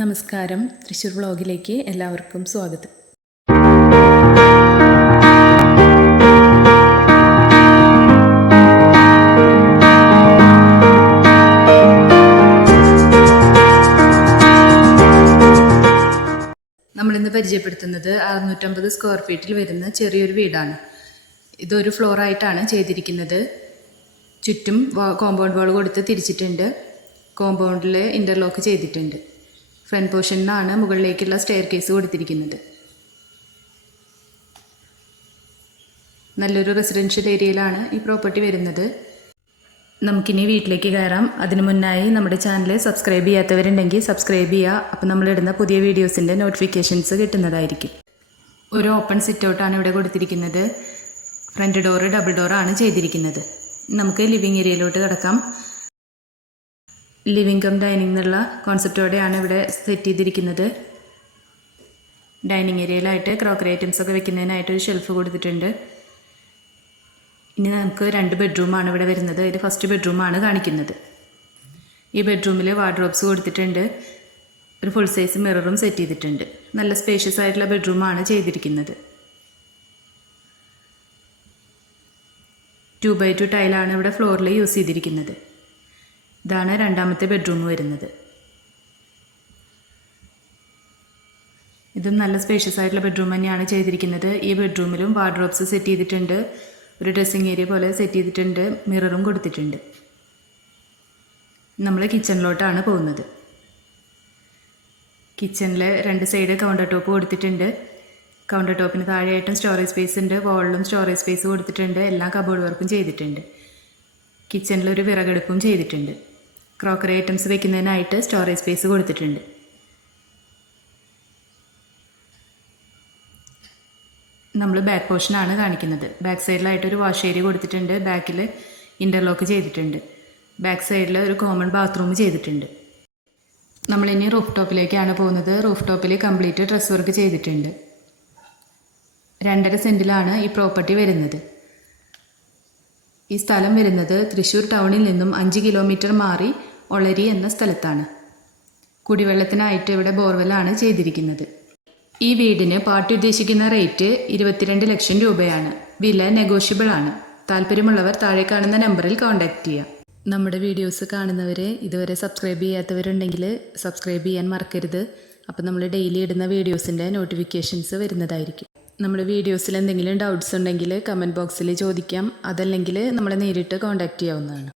നമസ്കാരം, തൃശ്ശൂർ വ്ളോഗിലേക്ക് എല്ലാവർക്കും സ്വാഗതം. നമ്മളിന്ന് പരിചയപ്പെടുത്തുന്നത് 650 സ്ക്വയർ ഫീറ്റിൽ വരുന്ന ചെറിയൊരു വീടാണ്. ഇതൊരു ഫ്ലോറായിട്ടാണ് ചെയ്തിരിക്കുന്നത്. ചുറ്റും കോമ്പൗണ്ട് വാൾ കൊടുത്ത് തിരിച്ചിട്ടുണ്ട്. കോമ്പൗണ്ടിൽ ഇൻ്റർലോക്ക് ചെയ്തിട്ടുണ്ട്. ഫ്രണ്ട് പോർഷനിലാണ് മുകളിലേക്കുള്ള സ്റ്റെയർ കേസ് കൊടുത്തിരിക്കുന്നത്. നല്ലൊരു റെസിഡൻഷ്യൽ ഏരിയയിലാണ് ഈ പ്രോപ്പർട്ടി വരുന്നത്. നമുക്കിനി വീട്ടിലേക്ക് കയറാം. അതിനു മുന്നായി നമ്മുടെ ചാനൽ സബ്സ്ക്രൈബ് ചെയ്യാത്തവരുണ്ടെങ്കിൽ സബ്സ്ക്രൈബ് ചെയ്യുക. അപ്പോൾ നമ്മളിടുന്ന പുതിയ വീഡിയോസിൻ്റെ നോട്ടിഫിക്കേഷൻസ് കിട്ടുന്നതായിരിക്കും. ഒരു ഓപ്പൺ സിറ്റ് ഔട്ടാണ് ഇവിടെ കൊടുത്തിരിക്കുന്നത്. ഫ്രണ്ട് ഡോറ് ഡബിൾ ഡോറാണ് ചെയ്തിരിക്കുന്നത്. നമുക്ക് ലിവിങ് ഏരിയയിലോട്ട് കിടക്കാം. ലിവിങ് കം ഡൈനിങ് എന്നുള്ള കോൺസെപ്റ്റോടെയാണ് ഇവിടെ സെറ്റ് ചെയ്തിരിക്കുന്നത്. ഡൈനിങ് ഏരിയയിലായിട്ട് ക്രോക്കറി ഐറ്റംസൊക്കെ വെക്കുന്നതിനായിട്ട് ഒരു ഷെൽഫ് കൊടുത്തിട്ടുണ്ട്. ഇനി നമുക്ക് 2 ബെഡ്റൂമാണ് ഇവിടെ വരുന്നത്. ഇത് ഫസ്റ്റ് ബെഡ്റൂമാണ് കാണിക്കുന്നത്. ഈ ബെഡ്റൂമിൽ വാർഡ്രോബ്സ് കൊടുത്തിട്ടുണ്ട്. ഒരു ഫുൾ സൈസ് മിററും സെറ്റ് ചെയ്തിട്ടുണ്ട്. നല്ല സ്പേഷ്യസ് ആയിട്ടുള്ള ബെഡ്റൂമാണ് ചെയ്തിരിക്കുന്നത്. 2x2 ടൈലാണ് ഇവിടെ ഫ്ലോറിൽ യൂസ് ചെയ്തിരിക്കുന്നത്. ഇതാണ് രണ്ടാമത്തെ ബെഡ്റൂം വരുന്നത്. ഇതും നല്ല സ്പേഷ്യസ് ആയിട്ടുള്ള ബെഡ്റൂം തന്നെയാണ് ചെയ്തിരിക്കുന്നത്. ഈ ബെഡ്റൂമിലും വാർഡ്രോബ്സ് സെറ്റ് ചെയ്തിട്ടുണ്ട്. ഒരു ഡ്രസ്സിങ് ഏരിയ പോലെ സെറ്റ് ചെയ്തിട്ടുണ്ട്. മിററും കൊടുത്തിട്ടുണ്ട്. നമ്മൾ കിച്ചണിലോട്ടാണ് പോകുന്നത്. കിച്ചണിൽ 2 സൈഡ് കൗണ്ടർ ടോപ്പ് കൊടുത്തിട്ടുണ്ട്. കൗണ്ടർ ടോപ്പിന് താഴെയായിട്ടും സ്റ്റോറേജ് സ്പേസ് ഉണ്ട്. വോളിലും സ്റ്റോറേജ് സ്പേസ് കൊടുത്തിട്ടുണ്ട്. എല്ലാ കബോർഡ് വർക്കും ചെയ്തിട്ടുണ്ട്. കിച്ചണിലൊരു വിറകടുപ്പും ചെയ്തിട്ടുണ്ട്. ക്രോക്കറി ഐറ്റംസ് വെക്കുന്നതിനായിട്ട് സ്റ്റോറേജ് സ്പേസ് കൊടുത്തിട്ടുണ്ട്. നമ്മൾ ബാക്ക് പോർഷനാണ് കാണിക്കുന്നത്. ബാക്ക് സൈഡിലായിട്ടൊരു വാഷ് ഏരിയ കൊടുത്തിട്ടുണ്ട്. ബാക്കിൽ ഇൻ്റർലോക്ക് ചെയ്തിട്ടുണ്ട്. ബാക്ക് സൈഡിൽ ഒരു കോമൺ ബാത്റൂം ചെയ്തിട്ടുണ്ട്. നമ്മളിനി റൂഫ് ടോപ്പിലേക്കാണ് പോകുന്നത്. റൂഫ് ടോപ്പിൽ കംപ്ലീറ്റ് ഡ്രസ് വർക്ക് ചെയ്തിട്ടുണ്ട്. 2.5 സെൻറ്റിലാണ് ഈ പ്രോപ്പർട്ടി വരുന്നത്. ഈ സ്ഥലം വരുന്നത് തൃശ്ശൂർ ടൗണിൽ നിന്നും 5 കിലോമീറ്റർ മാറി ഒളരി എന്ന സ്ഥലത്താണ്. കുടിവെള്ളത്തിനായിട്ട് ഇവിടെ ബോർവെല്ലാണ് ചെയ്തിരിക്കുന്നത്. ഈ വീടിന് പാർട്ടി ഉദ്ദേശിക്കുന്ന റേറ്റ് 22 ലക്ഷം രൂപയാണ്. വില നെഗോഷ്യബിൾ ആണ്. താല്പര്യമുള്ളവർ താഴെ കാണുന്ന നമ്പറിൽ കോൺടാക്റ്റ് ചെയ്യാം. നമ്മുടെ വീഡിയോസ് കാണുന്നവരെ ഇതുവരെ സബ്സ്ക്രൈബ് ചെയ്യാത്തവരുണ്ടെങ്കിൽ സബ്സ്ക്രൈബ് ചെയ്യാൻ മറക്കരുത്. അപ്പോൾ നമ്മൾ ഡെയിലി ഇടുന്ന വീഡിയോസിൻ്റെ നോട്ടിഫിക്കേഷൻസ് വരുന്നതായിരിക്കും. നമ്മുടെ വീഡിയോസിൽ എന്തെങ്കിലും ഡൗട്ട്സ് ഉണ്ടെങ്കിൽ കമൻറ്റ് ബോക്സിൽ ചോദിക്കാം. അതല്ലെങ്കിൽ നമ്മളെ നേരിട്ട് കോൺടാക്റ്റ് ചെയ്യാവുന്നതാണ്.